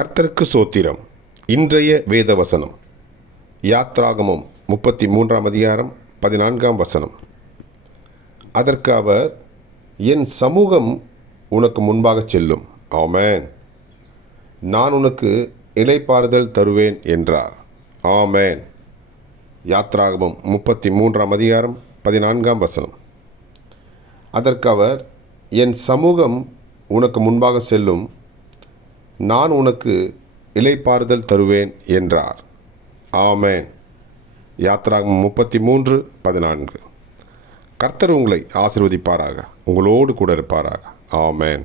கர்த்தருக்கு சோத்திரம். இன்றைய வேத வசனம் யாத்ராகமம் முப்பத்தி மூன்றாம் அதிகாரம் பதினான்காம் வசனம். அதற்கு அவர் என் சமூகம் உனக்கு முன்பாக செல்லும். ஆமேன். நான் உனக்கு இலைப்பாறுதல் தருவேன் என்றார். ஆமேன். யாத்ராகமம் முப்பத்தி மூன்றாம் அதிகாரம் பதினான்காம் வசனம். அதற்கு அவர் என் சமூகம் உனக்கு முன்பாக செல்லும். நான் உனக்கு இலைப்பாறுதல் தருவேன் என்றார். ஆமேன். யாத்ராகமம் முப்பத்தி மூன்று பதினான்கு. கர்த்தர் உங்களை ஆசிர்வதிப்பாராக உங்களோடு கூட இருப்பாராக. ஆமேன்.